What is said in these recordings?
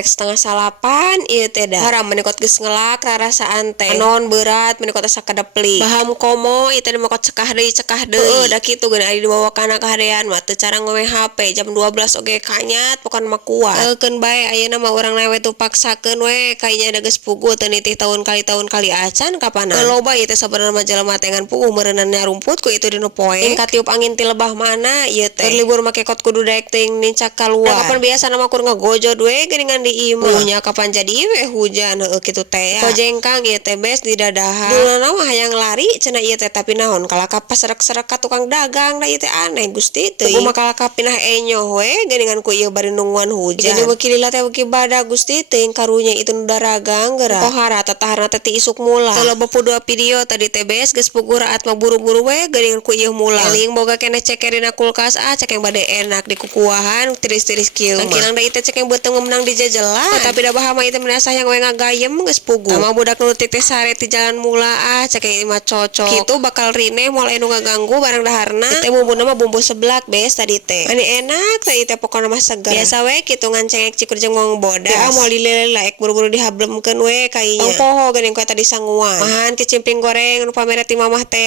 karek setengah salapan ieu teh da. Haram menikot geus ngelak rarasaan teh. Non berat menikot asa kadepli. Baham komo ieu teh mekot cekah deui. Heueuh da kitu geuna ari dibawa kana kaharean mah teu cara ngowe HP jam 12 oge kanyat pokona mah kuat. Keun bae ayeuna mah urang lewe tu paksakeun we kaynya da geus puguh teu nitih tahun kali acan kapanan. Loba ieu teh sabenerna mah jelema teh ngan puguh meureunna rumput ku itu dinu poe. Katiup angin ti lebah mana ieu teh. Libur make kot kudu daek teuing nincak kaluar. Kapan biasa nama kur ngagojod we geuningan di imah. Punya kapan jadi we hujan heueuh kitu teh. Kojengkang ieu teh bes di dadaha. Duluna mah hayang lari cenah ieu teh tapi naon kalakap pasrek-srek ka tukang dagang da ieu teh aneh Gusti teuing. Kumaha kalakap pinah enyoh we geuningan ku ieu bari nungguan hujan. Jadi beuki lila teh beuki badag Gusti teuing karunya itu nu daragang geura. Pohara tataharna teh ti isuk mula. Teu loba pudua video tadi teh bes geus puguh raat mah buru-buru we geuningan ku ieu mula. Eling boga keneh ceker dina kulkas cek yang bade enak di kukuahan tiris-tiris kieu mah. Kilang da ieu teh cek yang beuteung meunang di jajelan. Tapi da baha mah ieu teh menasa yang we ngagayem geus puguh. Sama budak nu teh sare ti jalan mula cek yang mah cocok. Kitu bakal rine moal anu ngaganggu barang daharna. Teh bumbuna mah bumbu seblak bes tadi teh. Ani enak teh teh pokona mah seger. Biasa we kitu ngan cengek cikur jeung ngong bodas. Ya moal dilele ek buru-buru dihablemkeun we kaynya. Poho geuning ku eta disanguan. Mahan kicimpring goreng nu pamere ti mamah teh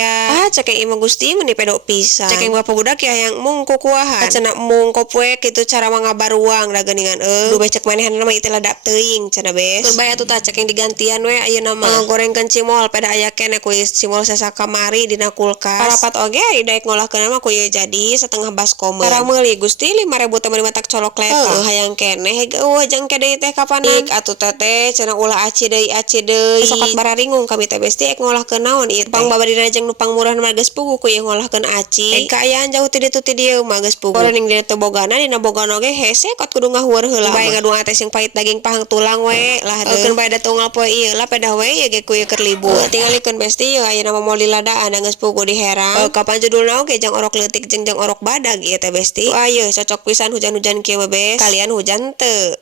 cek yang imah Gusti meni pedo pisan. Cek yang bapak budak ya yang mung kukuahan. Cenah mung kopwe kitu cara mangabaruang da geuningan duh becek manehanna mah ieu teh ladap teuing cenah bes. Keur bae atuh tah cek yang digantian we ayeuna mah. Gorengkeun cimol pada aya keneh ku cimol sesa kamari dina kulkas. Parapat oge ari daek ngolahkeun mah ku ieu jadi setengah baskom. Cara meuli Gusti 5.000 teh meuli matak colok leka. Hayang keneh eueuh jeung deui teh kapanan. Atuh teh cenah ulah aci deui. Sokat bararingung kami teh besti ek ngolahkeun naon ieu teh. Pang babadina jeung nu pangmurah mah geus puguh ku ieu ngolahkeun aci. Kaayaan jauh ti ditu ti dieu mah geus puguh. Ning dina teu bogana dina bogana oge hese kot kudu ngahueur heula. Bae ngaduang teh sing pait daging pahang tulang we lah deui. Keun bae da tunggal poe ieu lah pedah we ieu ge ku ieu keur libur. Tingalikeun besti ieu ayeuna mah moal diladaan geus puguh diherang. Kapan judulna oge jang orok leutik jeung jang orok badag ieu teh besti. Ayeuna cocok pisan hujan-hujan kieu bes. Kalian hujan teu?